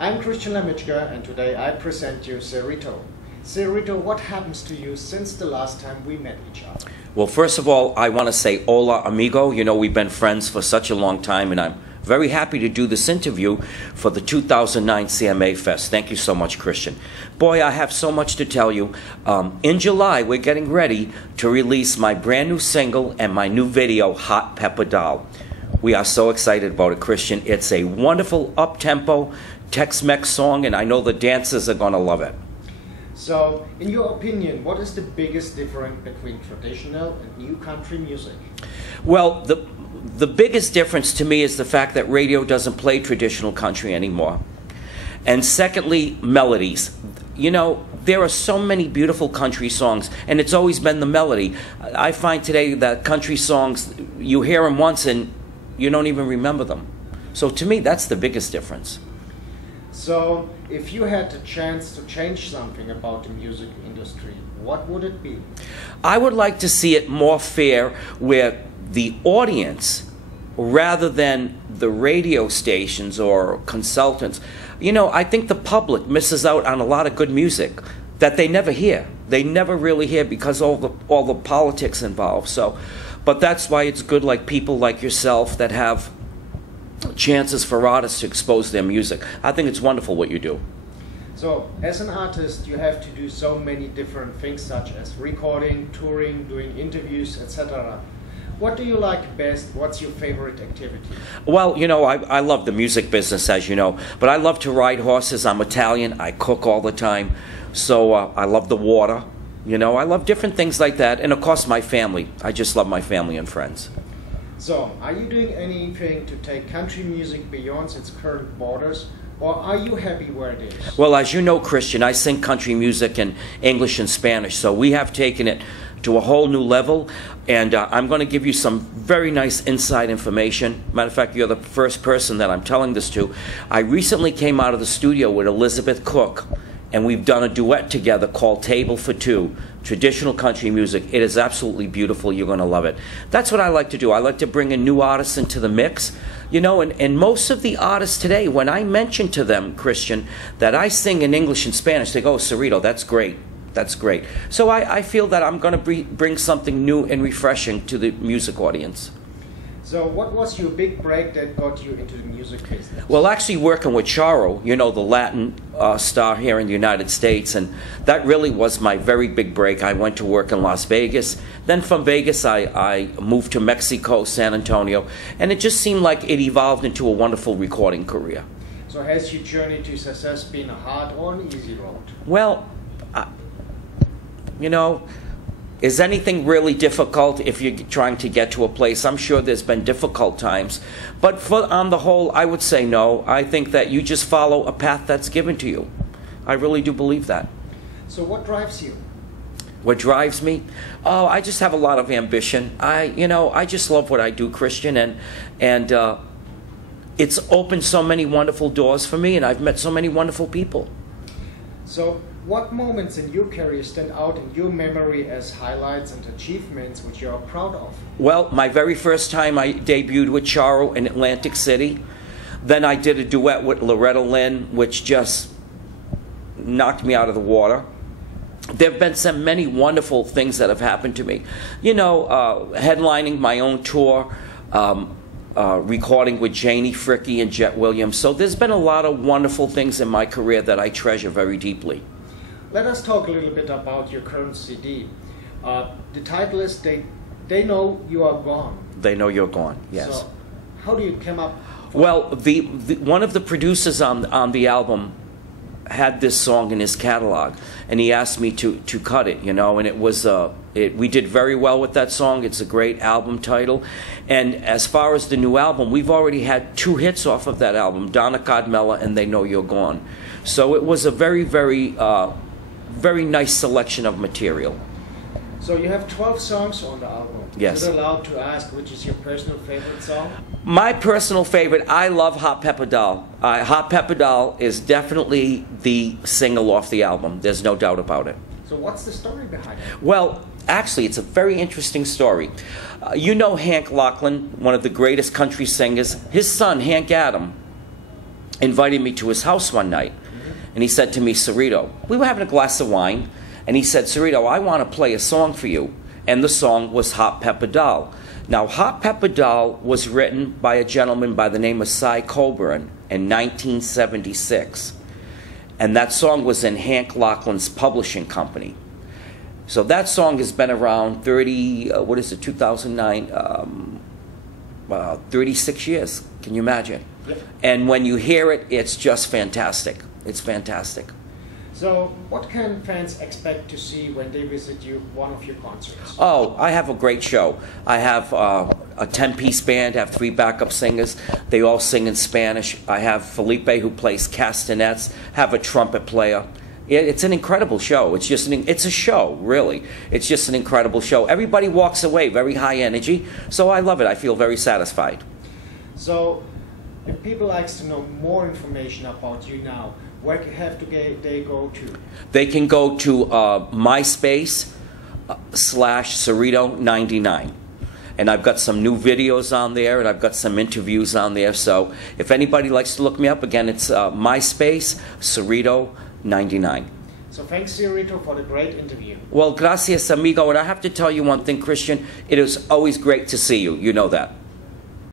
I'm Christian Lamitschka, and today I present you Cerrito. Cerrito, what happens to you since the last time we met each other? Well, first of all, I want to say hola, amigo. You know, we've been friends for such a long time, and I'm very happy to do this interview for the 2009 CMA Fest. Thank you so much, Christian. Boy, I have so much to tell you. In July, we're getting ready to release my brand new single and my new video, Hot Pepper Doll. We are so excited about it, Christian. It's a wonderful, up-tempo, Tex-Mex song, and I know the dancers are going to love it. So, in your opinion, what is the biggest difference between traditional and new country music? Well, the biggest difference to me is the fact that radio doesn't play traditional country anymore. And secondly, melodies. You know, there are so many beautiful country songs, and it's always been the melody. I find today that country songs, you hear them once and you don't even remember them. So to me, that's the biggest difference. So, if you had the chance to change something about the music industry, what would it be? I would like to see it more fair, where the audience, rather than the radio stations or consultants, you know, I think the public misses out on a lot of good music that they never hear. They never really hear because all the politics involved. So, but that's why it's good, like people like yourself that have chances for artists to expose their music. I think it's wonderful what you do. So, as an artist, you have to do so many different things, such as recording, touring, doing interviews, etc. What do you like best? What's your favorite activity? Well, you know, I love the music business, as you know, but I love to ride horses. I'm Italian. I cook all the time. So I love the water. You know, I love different things like that. And, of course, my family. I just love my family and friends. So, are you doing anything to take country music beyond its current borders, or are you happy where it is? Well, as you know, Christian, I sing country music in English and Spanish, so we have taken it to a whole new level, and I'm going to give you some very nice inside information. Matter of fact, you're the first person that I'm telling this to. I recently came out of the studio with Elizabeth Cook, and we've done a duet together called Table for Two, traditional country music. It is absolutely beautiful. You're going to love it. That's what I like to do. I like to bring in new artists into the mix. You know, and most of the artists today, when I mention to them, Christian, that I sing in English and Spanish, they go, oh, Cerrito, that's great. That's great. So I feel that I'm going to bring something new and refreshing to the music audience. So what was your big break that got you into the music business? Well, actually working with Charo, you know, the Latin star here in the United States, and that really was my very big break. I went to work in Las Vegas. Then from Vegas, I moved to Mexico, San Antonio, and it just seemed like it evolved into a wonderful recording career. So has your journey to success been a hard or an easy road? Well, you know, is anything really difficult if you're trying to get to a place? I'm sure there's been difficult times. But on the whole, I would say no. I think that you just follow a path that's given to you. I really do believe that. So what drives you? What drives me? Oh, I just have a lot of ambition. I just love what I do, Christian, and it's opened so many wonderful doors for me, and I've met so many wonderful people. So what moments in your career stand out in your memory as highlights and achievements which you are proud of? Well, my very first time I debuted with Charo in Atlantic City. Then I did a duet with Loretta Lynn, which just knocked me out of the water. There have been so many wonderful things that have happened to me. You know, headlining my own tour, recording with Janie Fricke and Jet Williams. So there's been a lot of wonderful things in my career that I treasure very deeply. Let us talk a little bit about your current CD. The title is They Know You Are Gone. They Know You're Gone, yes. So how do you come up? Well, one of the producers on the album had this song in his catalog, and he asked me to cut it, you know, and it was we did very well with that song. It's a great album title, and as far as the new album, we've already had 2 hits off of that album, Donna Codmella and They Know You're Gone. So it was a very, very, very nice selection of material. So you have 12 songs on the album. Yes. Is it allowed to ask which is your personal favorite song? My personal favorite, I love Hot Pepper Doll. Hot Pepper Doll is definitely the single off the album. There's no doubt about it. So what's the story behind it? Well, actually, it's a very interesting story. You know Hank Locklin, one of the greatest country singers. His son, Hank Adam, invited me to his house one night. And he said to me, Cerrito, we were having a glass of wine, and he said, Cerrito, I want to play a song for you. And the song was Hot Pepper Doll. Now, Hot Pepper Doll was written by a gentleman by the name of Cy Coburn in 1976. And that song was in Hank Laughlin's publishing company. So that song has been around 2009, 36 years. Can you imagine? Yep. And when you hear it, it's just fantastic. It's fantastic. So what can fans expect to see when they visit one of your concerts? Oh, I have a great show. I have a 10-piece band, I have 3 backup singers. They all sing in Spanish. I have Felipe who plays castanets, have a trumpet player. It's an incredible show. It's a show, really. It's just an incredible show. Everybody walks away very high energy, so I love it. I feel very satisfied. So if people like to know more information about you now, where they go to? They can go to MySpace /Cerrito99. And I've got some new videos on there, and I've got some interviews on there. So if anybody likes to look me up, again, it's MySpace Cerrito99. So thanks, Cerrito, for the great interview. Well, gracias, amigo. And I have to tell you one thing, Christian. It is always great to see you. You know that.